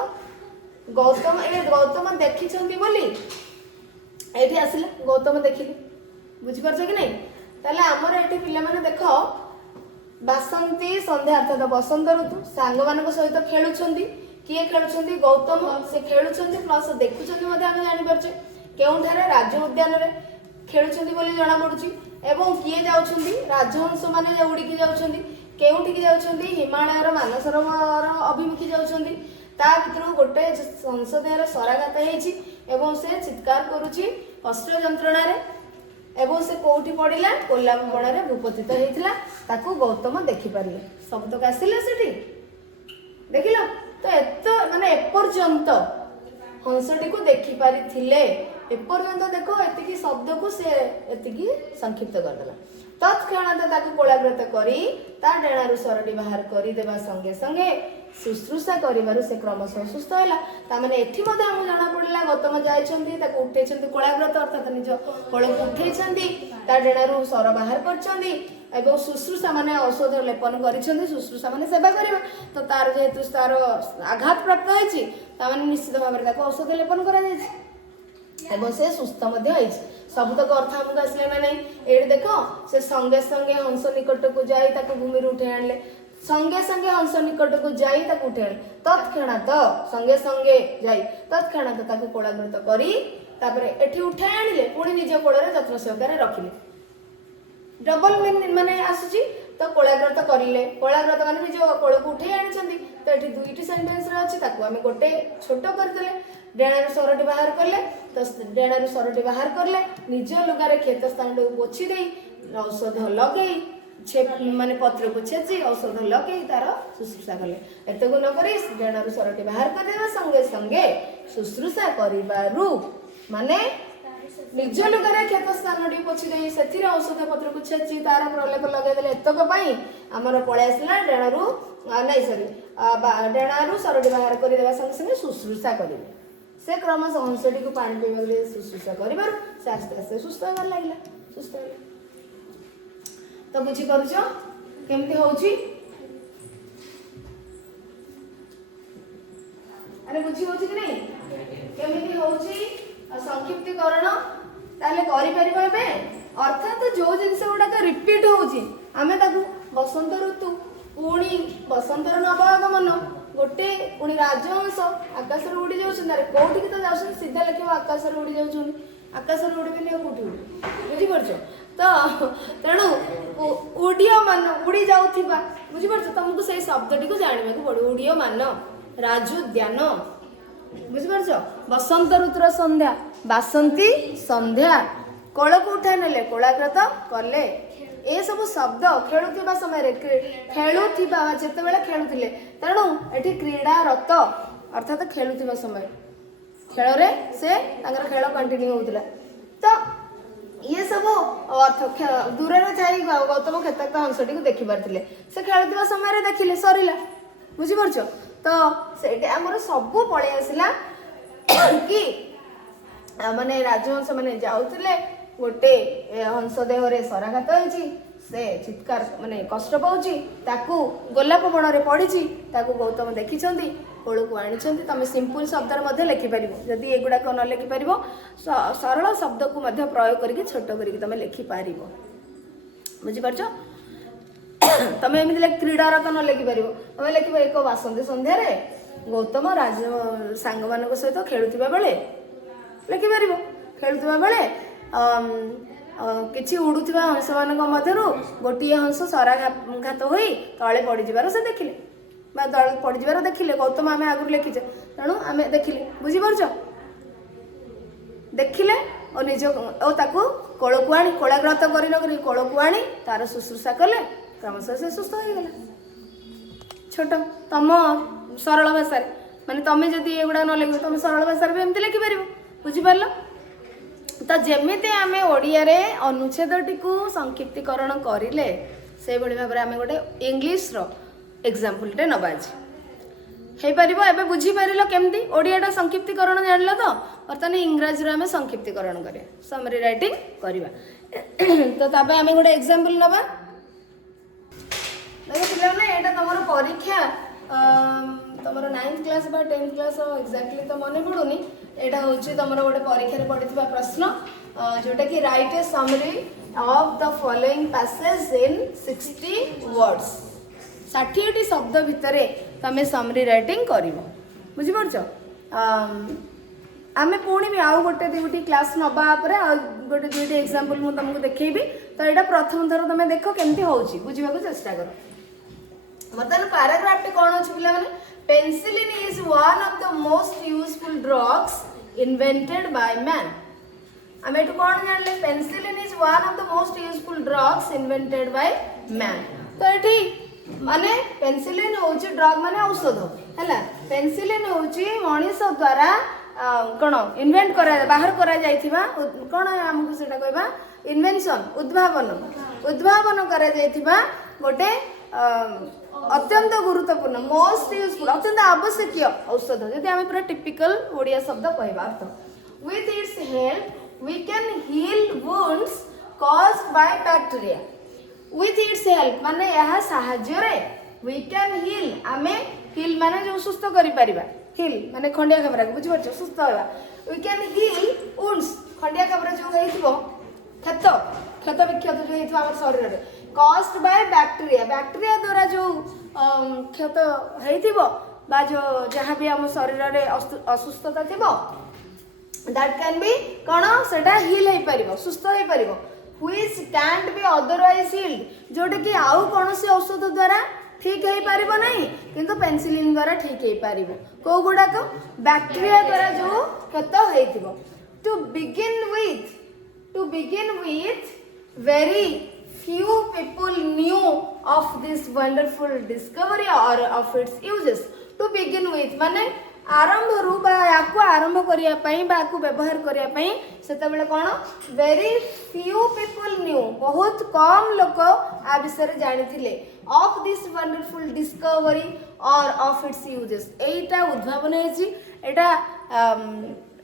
गौतम देखिछंती बोली एठी आसिले गौतम देखिले बुझी पारछ कि नहीं। ताले हमर एठी पिला माने देख बासंती संध्या अर्थात बसंत ऋतु सांग मानक सहित खेलुछंती। किए खेलुछंती गौतम से खेलुछंती प्लस देखुछंती मध्ये हम जानि परछे केउठारे राज्य उद्यान रे खेलुछंती बोली जणा पडुची। एवं किए जाउछंती राजहंस माने उड़ीकी जाउछंती केउठिकी जाउछंती हिमालयर मानसरोवर अभिमुखी जाउछंती। ता भितर गोटे हंस देहर शराघात हेछि एवं से चित्कार करुची कष्ट जंत्रणा रे एवं से कोठी पड़िला गोलाप बणरे भूपतित हेतिला। ताकू गौतम देखि पारिले सब तक आसिले सेठी देखिलो। तो एत माने एपर्यंत हंसटी को देखि पारिथिले एपर्यंत देखो एतिकी शब्द को से एतिकी संक्षिप्त करदेला। तत्क्षणात ताकू कोलाग्रत करी ता डेणारु सरटी बाहर करी देबा संगे संगे शुश्रूषा करिबारु से क्रमशः सुस्थ हैला। ता माने एठी मध्ये हम जाना पड़िला गौतम जायछंती ताकू उठेछंती कोलाग्रत अर्थात निज कोलक उठेछंती ता डेणारु सर बाहर करछंती एवं शुश्रूषा माने औषध लेपन करिछंती। शुश्रूषा माने सेवा करिबा तो तार जेहेतु तार आघात प्राप्त होइछि ता माने निश्चित भाबरे ताकू औषध लेपन करा जायछि एवं से सुस्थ मध्य होइछि। सबतक अर्थ हमको आसले ना नहीं। ये देख से संगे संगे हंस निकट को जाई ताकू भूमि उठे आनले संगे संगे हंस निकट को जाई ताकू उठे आनले तत्क्षणात संगे संगे जाई तत्क्षणात ताकू कोलाग्रत करी तापरे एठी उठे आनिले पुणी निज कोल रे जत्न सहकारे रखिले। डबल मीन माने आसुची तो कोलाग्रत करिले कोलाग्रत माने निज कोल को उठे आनिछंती। तो एठी दुईटी सेंटेंस रे अछि ताकू आमे गोटे छोटो करदेले डेणारु सरटी बाहर करले। तो डेणारु सरटी बाहर करले निज लुगारे खेत स्थान को पोछि देई औषध लगेई माने पत्र को छेची औषध लगेई तार शुश्रूषा कले। एतको न करी डेणारु सरटी बाहर कर देबा संगे संगे शुश्रूषा करिबारु माने निज लुगारे खेत स्थान टी पोछि देई सेथिरे औषध पत्र को छेची तार प्रलेप लगे देले एतको पई हमर पळे आसला डेणारु नै सरी डेणारु सरटी बाहर कर देबा संगे संगे शुश्रूषा करिले। से क्रमशः हंसटी को पानी पीवा गले शुश्रूषा करिबार से आस्ते आस्ते सुस्थ होबार लागला सुस्थ होला। तो बुझी पारुछ केमती होउची अरे बुझी होउची कि नहीं केमती होउची संक्षिप्तीकरण ताले करि परिबो एबे अर्थात जो जिंस गुडा का रिपीट होउची आमे ताकू बसंत ऋतु पुणी बसंतर नवागमन गोटे पुणी राजहंस आकाश उड़ी जाऊँ कौटी तो जाऊँ सीधा लिखे आकाश उड़ी जाऊँ आकाश उड़े कौटी उड़ी बुझीपार। तो तेणु उड़ीयमान उड़ी जाऊा बुझीपार तुमको से शब्दटी को जानवा पड़ो उड़ीयमान राजोद्यान बुझीपार। बसंत ऋतुर संध्या बासंती संध्या कोल को उठा नेले कोलाग्रत कले ए सब शब्द खेलुवा समय खेलुवा जितेबाला खेलुले तेणु एठी क्रीडारत अर्थात खेलुवा समय खेल रे से खेल कंटिन्यू होता। तो ये सब अर्थ दूर थी गौतम क्षेत्र हंसटी को देखी पारे से खेलुवा समय देखिले सरला बुझीपार। तो से आमर सब पलि आसला कि माने राजहंस माने जाउतिले गोटे हंस देहरे शराघात होइछि से चित्कार माने कष्ट पाउछि ताकू गोलाप बणरे पड़िछि ताकू गौतम देखिछंती कोल को आनिछंती। तमे सिंपल शब्द मध्ये लिखि परिबो जदि एगुडा को न लिखि परिबो सरल शब्द को मध्ये प्रयोग करके छोट करके तमे लिखि परिबो बुझी परछ। तमे एमिति ले क्रीडारत न लिखि परिबो तमे लिखिबो एक बासंती संध्या रे गौतम राज सांग मानक सहित खेलुथिबा बेले लिखि परिबो खेलुथिबा बेले किछि उड़ुथिबा हंस मानक मध्यरु गोटिए हंस शराघात होई तळे पड़ी जिबार से देखिले दल पड़ीजार देखिले गौतम आम आगुरी लिखीचे तेणु आम देखिले बुझीपार देखिले और निज कोल को आनी कोलाग्रत कर कोल को आनी तार शुश्रूषा कले क्रमशः से सुस्थ हो गला छोट तुम सरल भाषा माने तुम्हें जदि एगुड़ा न लिख तुम सरल भाषा भी एमती लिखिपार बुझिपार तो जमीती आम ओडिया अनुच्छेद टी संक्षिप्तीकरण करें से भाव में आम गोटे इंग्लीश एग्जाम्पल नवा आज हो पार एवं बुझीपार केमती ओडियाटा संक्षिप्तीकरण जान तो बर्तमान इंग्राजी आम संक्षिप्तीकरण करें समरी राइटिंग करवा तो ताप आम गोटे एग्जाम्पल नवा देखो पे यहाँ तुम परीक्षा तुम 9th class 10th class exactly तो मन पड़ूनी यहाँ हूँ तुम गोटे परीक्षा पढ़ी प्रश्न जोटा कि write a summary of the following passage in 60 words 60टी शब्द भितर तुम समरी राइटिंग कर बुझीपार आम पुणी भी आउ गोटे दुईटी क्लास नवा गोटे दुईटी एग्जाम्पल मुझे तुमको देखी तो यहाँ प्रथम थर तुम देख केमती हो बुझा चेष्टा कर बर्तमान पैराग्राफ टी कौन अच्छे पे penicillin is one of the most useful drugs invented by man आम ये कौन जानले penicillin is one of the most useful drugs invented by man तो ये माने पेनिसिलिन होची ड्रग माने औषध है पेनिसिलिन होची मनीष द्वारा कौन इन्वेंट करा बाहर करा जाइथिबा कौन हमको सेटा कहबा इन्वेंशन उद्भावन करा जाइथिबा गोटे अत्यंत गुरुत्वपूर्ण मोस्ट यूजफुल अत्यंत आवश्यक औषध जदि आम पूरा टिपिकल ओडिया शब्द कहबा अर्थ with its help we can heal wounds caused by bacteria with its help माने यह साहाय्य रे वी कैन हील आमे हील माने जो सुस्थ करि परिबा हील माने खंडिया खबरा बुझी परछ सुस्थ होबा वी कैन हील वुंड्स खंडिया खबरा जो हेइथिबो क्षत विक्षत जो हेइथिबो हमर शरीर रे कॉज्ड बाय बैक्टीरिया द्वारा जो क्षत हेइथिबो बा जो जहाँ भी हम शरीर रे असुस्थता थिबो दैट कैन बी कोन सेटा हील हे परिबो सुस्थ हे परिबो which can't be otherwise healed जोटे कि आउ कोनोसी औषध द्वारा ठीक है पारिबो नहीं किंतु पेनिसिलिन द्वारा ठीक है पारिबो को गुडा को बैक्टीरिया द्वारा जो क्षत हेइथिबो to begin with very few people knew of this wonderful discovery or of its uses to begin with माने आरंभ रु बा याकु आरंभ करिया पई बा याकु व्यवहार करिया पई सेते बेले कोन वेरी फ्यू पीपल न्यू बहुत कम लोक आ विषय रे जानिथिले ऑफ दिस वंडरफुल डिस्कवरी और ऑफ इट्स यूजेस एटा उद्भावन हेची एटा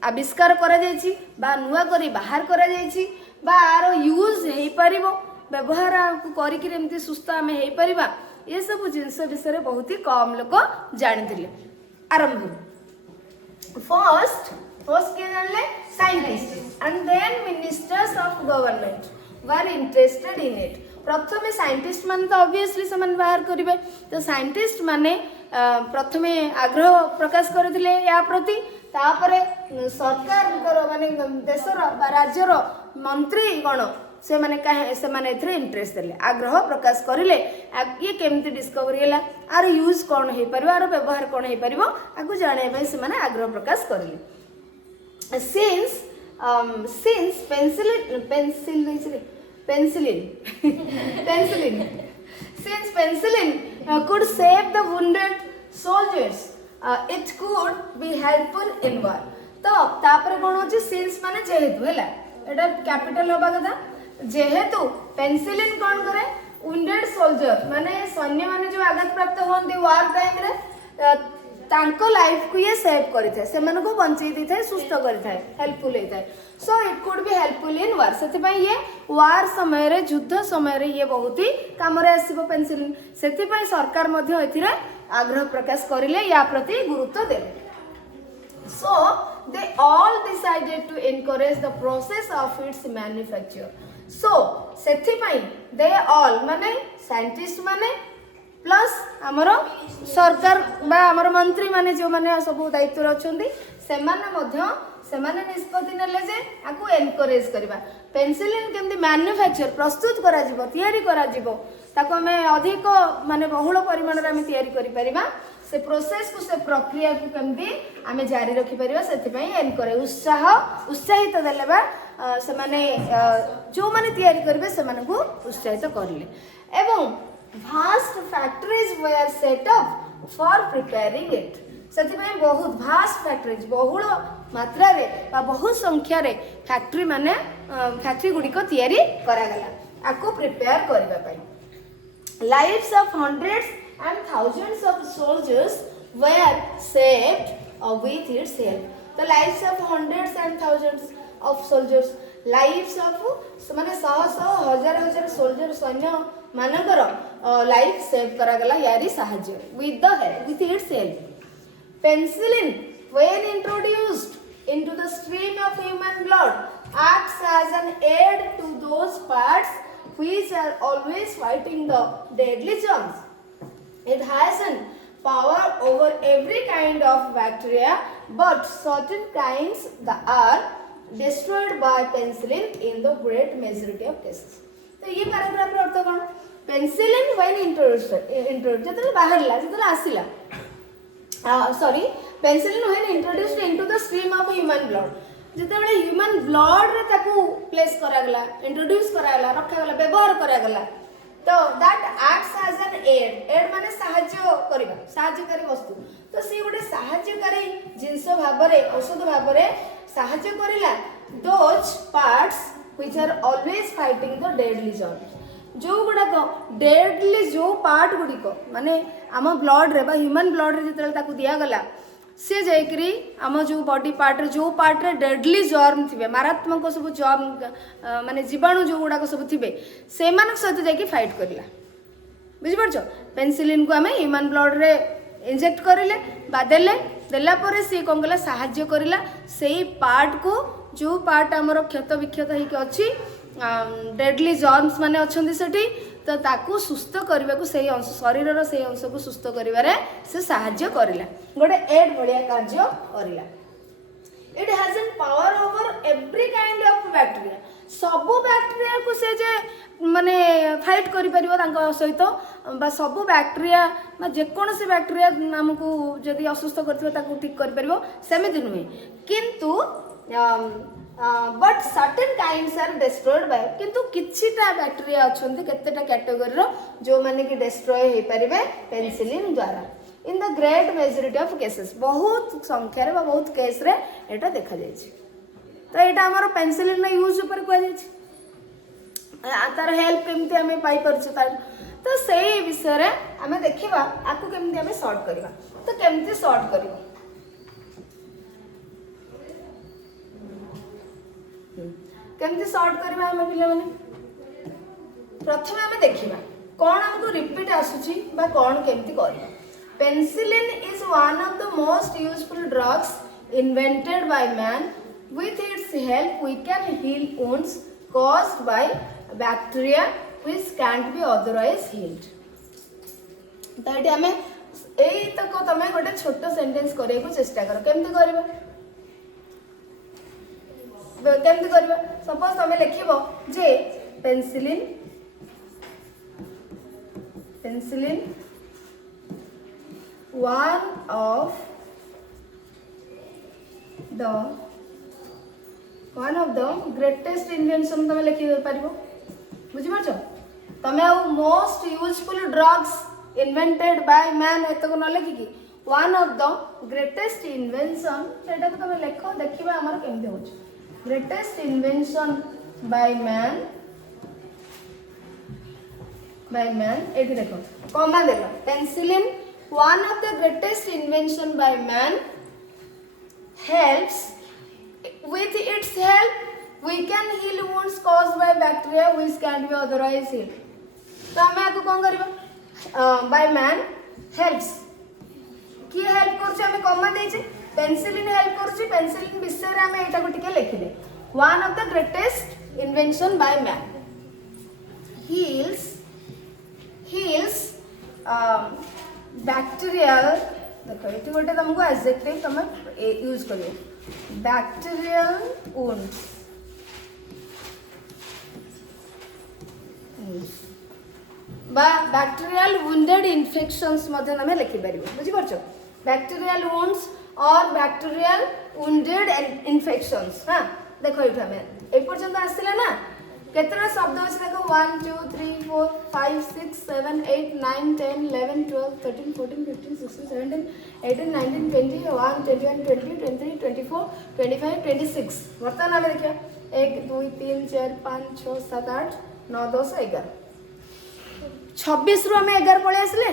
आविष्कार करा जायछि बा नुवा करी बाहर करा जायछि बा आरो यूज हेई परिबो व्यवहार करके सुस्थ आम हो पार ये सब जिनस विषय बहुत ही कम लोक जानी आरंभ फर्स्ट किए जानले scientist and then ministers of government were interested in it प्रथम साइंटिस्ट मान तो ऑब्वियसली से बाहर करेंगे तो साइंटिस्ट माने प्रथम आग्रह प्रकाश करते या प्रति तापर सरकार माने देशर राज्यर मंत्री कौन से माने से माने इंटरेस्ट देले आग्रह प्रकाश करिले ये केमती डिस्कवरी है आर यूज कौन हो पार आर व्यवहार कौन हो पार आपको जाना से माने आग्रह प्रकाश करिले since penicillin could save the wounded soldiers it could be helpful in war तो तापर कौन होची सिंस माने जेहेतु हैला एटा कैपिटल होबा कथा जेहेतु पेनिसिलिन कौन करे वुंडेड सोल्जर माने सैन्य माने जो आघात प्राप्त होंदी वार टाइम रे तांको लाइफ को ये सेव करिथाय से मन को बंचै दिथाय सुस्थ करिथाय हेल्पफुल हेताय so it could be helpful in war सेति पई ये वार समय रे युद्ध समय रे ये बहुत ही काम रे आसीबो पेनिसिलिन सेति पई सरकार मध्ये एथिरे आग्रह प्रकाश करिले या प्रति गुरुत्व देले सो they all decided to encourage the process of its manufacture so सेति पई they all माने साइंटिस्ट माने प्लस हमर सरकार बा हमर मंत्री माने जो माने सब दायित्व अछंती सेमाने निष्पत्ति नेले जे आकु एनकरेज करबा पेनिसिलिन केमती मैन्युफैक्चर प्रस्तुत करा जिवो तयारी करा जिवो ताको आम अधिक माने बहुल परिमाण आम तैयारी करिपरिबा से प्रोसेस को से प्रक्रिया को केमती आम जारी रखिपर से एनकरेज उत्साहित देले बा से माने जो माने तैयारी करेंगे से माने को उत्साहित करले एवं vast factories were set up for preparing it से बहुत भास्ट फैक्ट्रीज बहुल मात्रा रे बहुत संख्या रे फैक्ट्री माने फैक्ट्री गुडी को तैयारी करागला आको प्रिपेयर करबा पई lives of hundreds and thousands of soldiers were saved with its help. The lives of hundreds and thousands of soldiers, lives of माने सौ हजार हजार सोल्जर सैन्य मानकर लाइफ सेव करागला यारी साहाଯ୍य with its help. Penicillin when introduced into the stream of human blood acts as an aid to those parts which are always fighting the deadly germs. It has a power over every kind of bacteria, but certain kinds that are destroyed by penicillin in the great majority of cases. तो ये paragraph रे अर्थ कोन penicillin when introduced जतले बाहरला जतले आसिला sorry penicillin when introduced into the stream of human blood जतले ह्यूमन ब्लड रे ताकू प्लेस करागला इंट्रोड्यूस करागला रखागला व्यवहार करागला तो that acts as an aid माने साहाଯ୍य करबा साहाଯ୍यकारी वस्तु तो सी गोटे साहाଯ୍यकारी जिंस भाबरे औषध भाबरे साहाଯ୍य करिला those parts which are always fighting the deadly germs जो गुडा को डेडली जो पार्ट गुडी को माने आम ब्लड रे बा ह्यूमन ब्लड रे जतले ताकू दिया गला से जाइकरी आम जो बॉडी पार्ट रे जो पार्ट रे डेडली जर्म थिबे मारात्मक सब जर्म माने जीवाणु जो गुडा को सब थिबे से मानक सहित जाके फाइट करला बुझि परछो पेनिसिलिन को आमे ह्यूमन ब्लड रे इंजेक्ट करिले बा देला परे से कोन गला सहाय्य करिला सेही पार्ट को जो पार्ट हमर क्षत विक्षत है कि अछि डेडली जर्म्स माने अछंदी सेठी तो ताकू सुस्थ करबा को सही अंश शरीर रो सही अंश को सुस्थ करिवारे से सहाय्य करिला गोटे एड भलिया कार्य करिला it has an power over every kind of bacteria सबु बैक्टीरिया को से जे माने फाइट करि परिबो तांको सहित बा सबु बैक्टीरिया बा जे कोन से बैक्टीरिया हमकु जदी असुस्थ करथिबो ताकू ठीक करि परिबो सेमिति नुहे किंतु but certain kinds are destroyed by किंतु किछिटा बैक्टीरिया अछंती केतेटा कैटेगरी रो जो माने कि डिस्ट्रॉय हे परिबे पेनिसिलिन द्वारा in the great majority of cases बहुत संख्या रे बहुत केस रे एटा देखा जाय छी तो एटा हमर पेनिसिलिन ना यूज ऊपर को जाय छी तार हेल्प केमती हमें पाई परछ तार तो सेही विषय रे हमें देखिबा आकु केमती हमें सॉर्ट करबा तो केमती सॉर्ट करबा केमती सॉर्ट करबा हमें पिले माने प्रथम हमें देखिबा कोन हमको रिपीट आसुची बा कोन केमती करबा Penicillin is one of the most useful drugs invented by man. With its help, we can heal wounds caused by bacteria which can't be otherwise healed. तो ये हमें यही तक तमें गोटे छोट सेंटेंस करने को चेष्टा करो केमती करबा केमती करबा सपोज तमें लिखिबो जे penicillin one of the greatest invention तमे लिखि पारिबो बुझि परछो तमे आ most useful drugs invented by man एतको न लिखि कि one of the greatest invention सेटा तो तमे लिखो देखिबा हमर केमते होछ greatest invention by man एठी देखो कमा देखो penicillin one of the greatest invention by man helps with its help we can heal wounds caused by bacteria which can't be otherwise healed तो हमें आको कौन करिबा by man helps की हेल्प करछ हमें कमा देछे पेनिसिलिन हेल्प करछ पेनिसिलिन विषय रे हमें एटा को टिके लिखिले one of the greatest invention by man heals bacterial देखो ये गोटे तुमको एडजेक्टिव तुम यूज करियो बैक्टीरियल वुंड्स बा बैक्टेरियल वुंडेड इन्फेक्शंस मध्य आम लिखिपर बुझीपार बैक्टेरियल वुंड्स और बैक्टेरियल वुंडेड इन्फेक्शंस। हाँ देख ये आम एपर्यंत आसला ना केतटा शब्द अच्छे देख 1 2 3 4 5 6 7 8 9 10 11 12 13 14 15 16 17 18 19 20 21 21 20 23 24 25 26 बर्तमान आम देखिए 1 2 3 4 5 6 7 8 9 10 11 26 रु आम 11 पलि आसले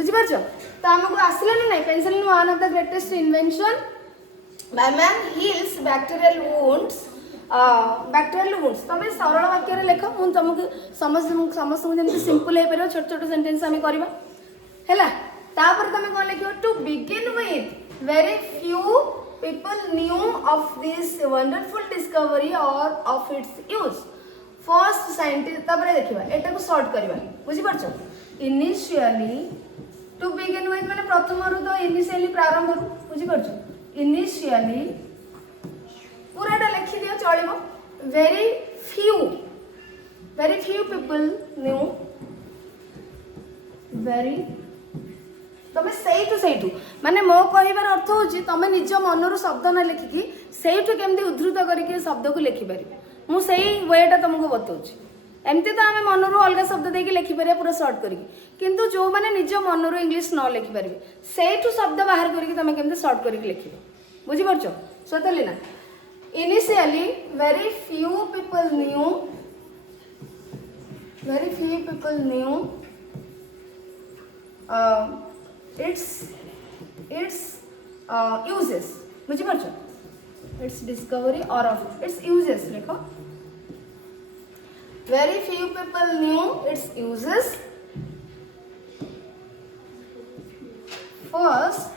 बुझीपार तो आमको आसला ना नहीं penicillin one of the greatest invention by man heels bacterial wounds bacterial wounds तुम सरल वाक्य लेख मुझे तुमको समस्त जमी सिंपल हो पार छोट छोट सेंटेंस आम करवा है तुम कौन लिख to begin with very few people knew of this wonderful discovery और of its use first scientist देखा एटा को सर्ट करवा बुझीपार इनिशियली टू बिगिन विथ मैंने प्रथम रु तो इनिशियली प्रारंभ बुझीपार इनिशियली पूराटा लिखि दियो चलो very few people new very तुम से माने मो कहबार अर्थ हूँ तुम निज मनर शब्द ना लिखिकी से केमती उद्धृत करके शब्द को लिखिपर मुझे वेटा तुमको बताऊँगी एमती तो आम मनर अलग शब्द देके लिखिपर पूरा सर्ट करके जो मैंने निज मनर इंग्लीश न लिखिपर से शब्द बाहर करके तुम केमती सर्ट करके लिख बुझीपार स्वतली ना initially very few people knew its uses बुझीपार its discovery or of its uses लिखो very few people knew its uses first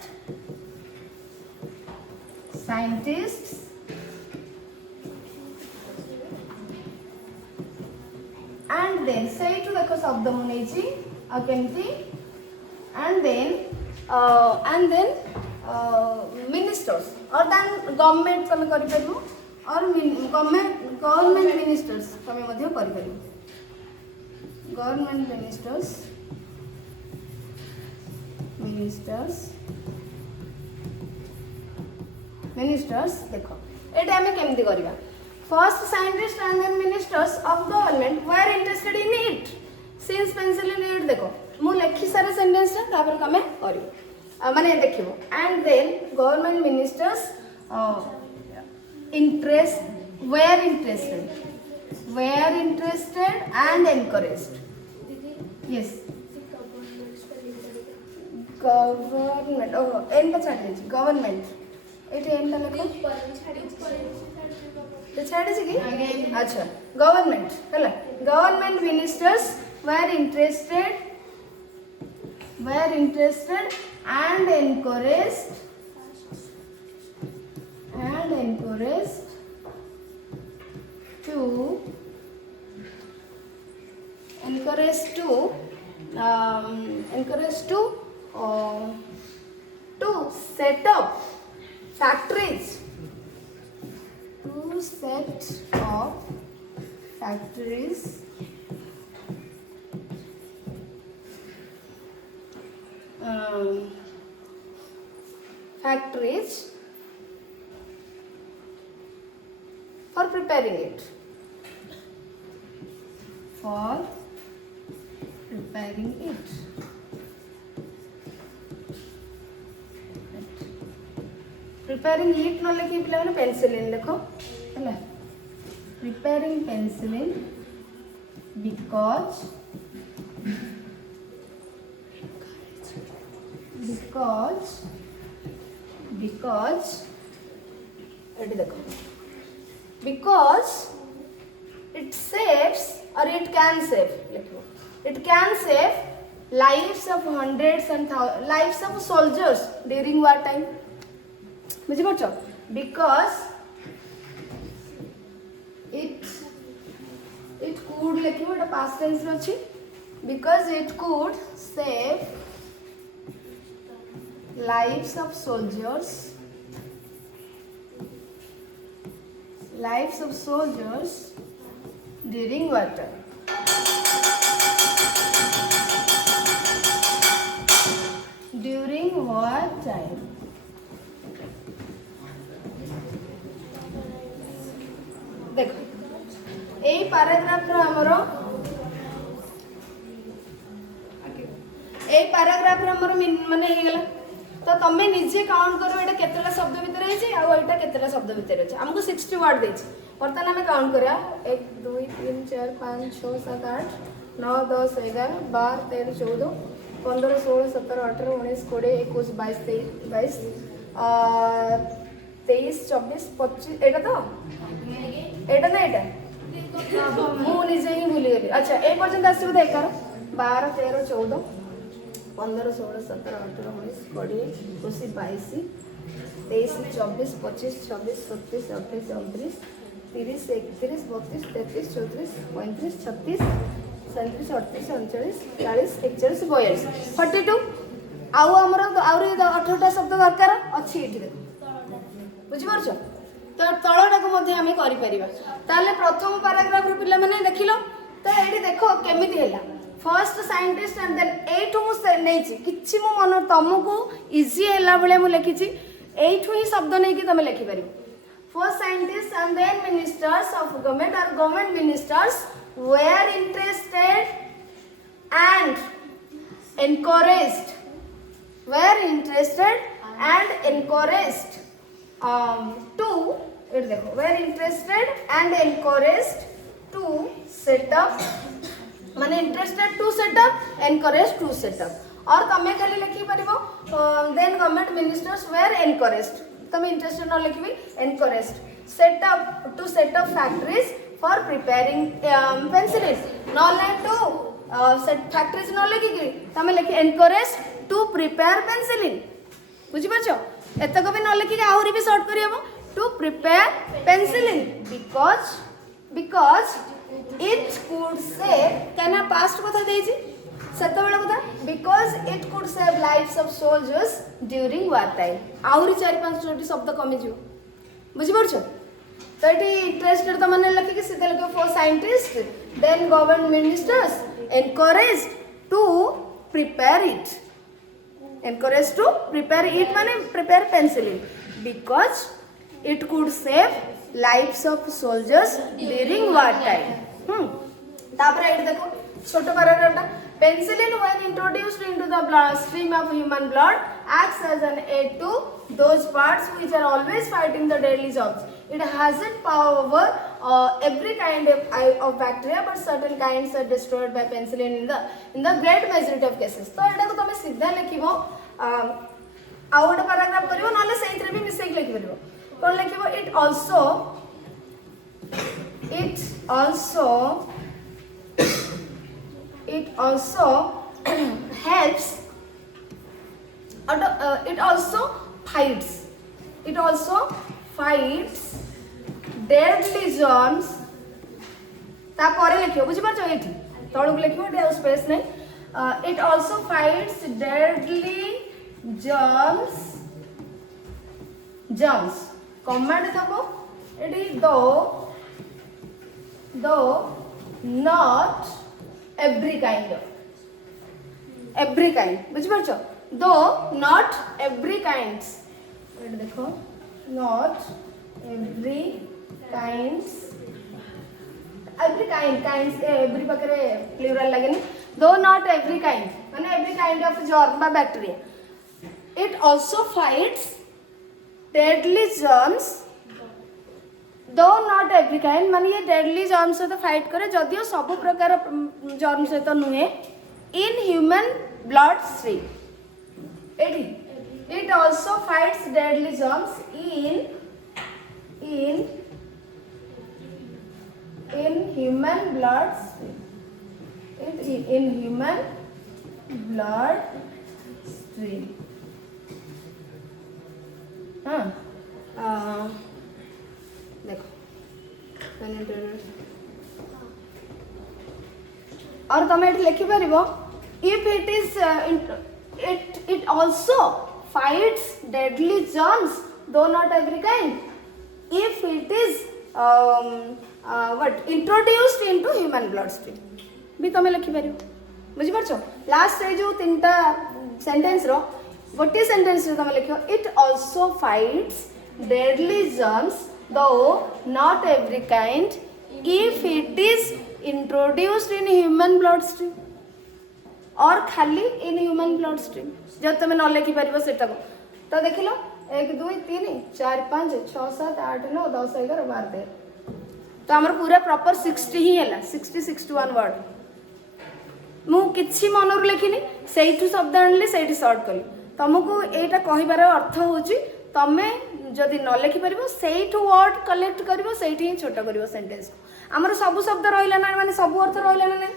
scientists and then say to देखो शब्द मुझे केमती and then ministers or then government तुम कर और government ministers तुम कर गवर्नमेंट मिनिस्टर्स देखो ये आम केमती करवा First scientists and then ministers of government were interested in it. Since penicillin it देखो मु लिखी सारे सेंटेंस रे तापर कमे करियो माने देखिबो and then government ministers were interested and encouraged. Yes. Government एन का छाड़ दीजिए government एटे एन का लिखो तो छाड़ी कि अच्छा गवर्नमेंट है government ministers were interested and encouraged to set up factories for preparing it. Preparing it न लिखी पिला ने पेनिसिलिन लिखो है preparing penicillin because एटी देखो because it saves or it can save लिखो it can save lives of hundreds and lives of soldiers during war time बुझी पारछो because it could लिखिबो Etah past tense रे अछि because it could save lives of soldiers during war time जाए। देखो यही paragraph हमर a paragraph हमर माने हे गेला तो तमे निजे काउंट करो एटा केतेला शब्द भीतर है आ एटा केतेला शब्द भीतर है हमको 60 वर्ड देछि वर्तमान हमें काउंट करा 1 2 3 4 5 6 7 8 9 10 11 12 13 14 15 16 17 18 19 20 21 22 23 24 25 एटा तो एटा ना एटा मु निजे ही भूली गली अच्छा ए पर्यंत आसीबो देख 12 13 14 15 16 17 18 19 20 21 22 23 24 25 26 27 28 29 30 31 32 33 34 35 36 37 38 39 40 41 42 42 आउ हमर आउरी 18टा शब्द दरकार अछि एठी देखो बुझि परछ तो तळटा को मध्ये हमें करि परिबा ताले प्रथम पैराग्राफ रो पिला माने देखिलो तो एठी देखो केमिति हैला फर्स्ट साइंटिस्ट एंड देन एठू मु नेछि किछि मु मन तुमको इजी हैला बळे मु लिखिछि एठू ही शब्द नै कि तमे लिखि परिबो first scientist and then ministers of government और government ministers were interested and encouraged to it देखो were interested and encouraged to set up माने interested to set up encouraged to set up और तमे खाली लिखि परिबो then government ministers were encouraged तमे interested न लिखिबी encouraged to set up factories for preparing penicillin नॉले to set factories न लिखि तमे लिखि encouraged to prepare penicillin बुझि परछो एतक भी न लिखि आहुरी भी शॉर्ट करी हबो to prepare penicillin because it could save कहना past कथा देछि सेत बेला कथा because it could save lives of soldiers during war time आहुरी 4-5 शब्द कमी जियो बुझि परछो तो ये इंटरेस्टेड तो मैंने लिखी कि सीधे लिखो for scientist then government ministers encourage to prepare it माने prepare penicillin because it could save lives of soldiers during war time तापर एट देखो छोटो पैराग्राफटा penicillin when introduced into the blood stream of human blood acts as an aid to those parts which are always fighting the deadly germs it hasn't power over every kind of bacteria but certain kinds are destroyed by penicillin in the great majority of cases तो एटा को तमे सीधा लिखिबो आ ओटा paragraph करिवो नले सेइथरे भी mistake लिखि परिबो कोन लिखिबो it also helps it also fights deadly germs ता परे लिखियो बुझि परछो एठी तळुक लिखियो एटा स्पेस नै it also fights deadly germs command दबो एठी though not every kind बुझि परछो though not every kinds एट देखो not every kinds every पाकरे प्लूरल लागेनी though not every kind माने every kind of germ बा bacteria it also fights deadly germs though not every kind माने ये deadly germs से तो fight करे जदियो सब प्रकार germs से तो नुहे in human blood stream it also fights deadly germs in human blood stream in human blood stream देखो और तमे एट लिखि परिबो if it is it also fights deadly germs though not every kind if it is what introduced into human blood stream भी तमे लिखि परिबो बुझि परछो last रे जो तीनटा सेंटेंस रो गोटे सेंटेंस रे तुम लिख it also fights deadly germs though not every kind if it is introduced in human blood stream और खाली इन ह्यूमन ब्लड स्ट्रीम जब तुम न लिखि पार से तो देख लो 1 2 3 4 5 6 7 8 9 10 11 12 13 तो आमर पूरा प्रॉपर 60 ही है 60 61 वर्ड मु किछि मनर लिखिनी सेठू शब्द आनली सेठी शॉर्ट कली तुमको एटा कहिबार अर्थ होची तमे जदि न लिखि परिबो सेठू वर्ड कलेक्ट करिवो सेठी ही छोटा करिवो सेंटेंस आमर सब शब्द रहिला ना माने सब अर्थ रहिला ना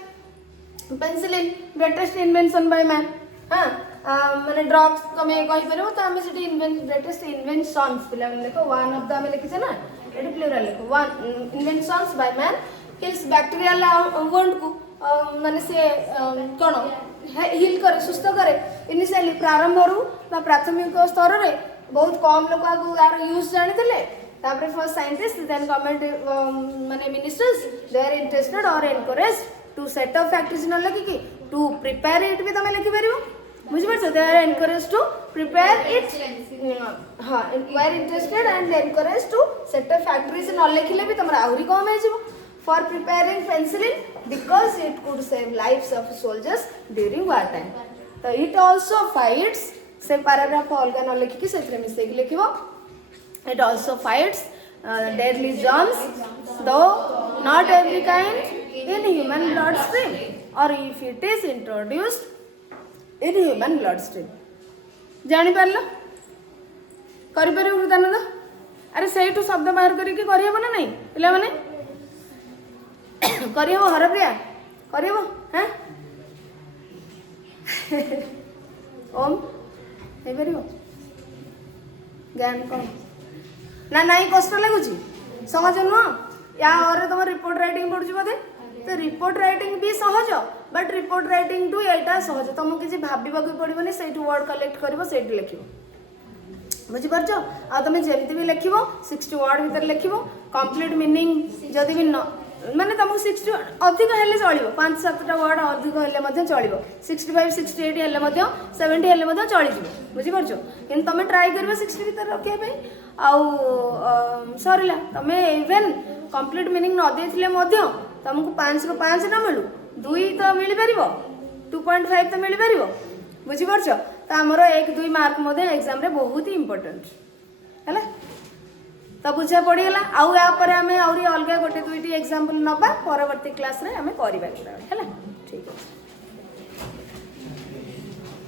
penicillin greatest invention by man हां माने ड्रग्स तमे कहि परिबो तो हमें सेठी ग्रेटेस्ट इन्वेंशंस पिला माने देखो वन ऑफ द हमें लिखि छै ना एडी प्लूरल लिखो one inventions by man kills bacterial wound को माने से कोन हिल करे सुस्थ करे इनिशियली प्रारंभ रु बा प्राथमिक स्तर रे बहुत कम लोग आगु यार यूज जानि थिले तापरे फर्स्ट साइंटिस्ट देन गवर्नमेंट माने मिनिस्टर्स दे आर इंटरेस्टेड और encourage to set up factories न लगी कि टू प्रिपेयर इट भी तमे लिखि परिबो बुझि परछो they are encourage to prepare it हां we are interested and encourage to set up factories न लिखिले भी तमरा आहुरी कम हे जिवो for preparing penicillin because it could save lives of soldiers during war time तो इट आल्सो फाइट्स से पैराग्राफ अलग न लिखिकी से मिसेक लिखिबो it also fights deadly germs though not every kind in human blood stream or if it is introduced in human blood stream जानी पारलो करि परिबो हृदानंद अरे सेठू शब्द बाहर करिके करियबो ना नहीं पिला माने करियबो हरप्रिया करियबो हैं ओम हे परिबो ज्ञान कौन ना नहीं कष्ट लगुच सहज नुह या और तुम रिपोर्ट राइटिंग पड़ुची बोधे तो रिपोर्ट राइटिंग भी सहज बट रिपोर्ट राइटिंग टू यहाँ सहज तुमको किसी भावक पड़ोनी से वर्ड कलेक्ट कर लिख बुझीपार आ तुम जमी भी लिख 60 वर्ड भितर लिख कंप्लीट मीनिंग जदि भी न माने तुमको 60 अधिक हेल्ले चलो 5-7टा वर्ड अधिक हेल्ले चलो 65 68 हेल्ले 70 हेल्ले चलीज बुझीपार कि तुम ट्राए कर 60 भर रखापी सरला तुम इवेन कंप्लीट मीनिंग न देते तुमको 5 ରୁ 5 न मिलू 2 तो मिल पार 2.5 तो मिल पार बुझीपार तो आमर 1-2 मार्क एग्जाम रे बहुत ही इम्पोर्टेंट है तो बुझा पड़गला आउ यापर आम अलग गोटे 2टी एग्जाम्पल नवा परवर्ती क्लास रे आम करवा है ठीक है।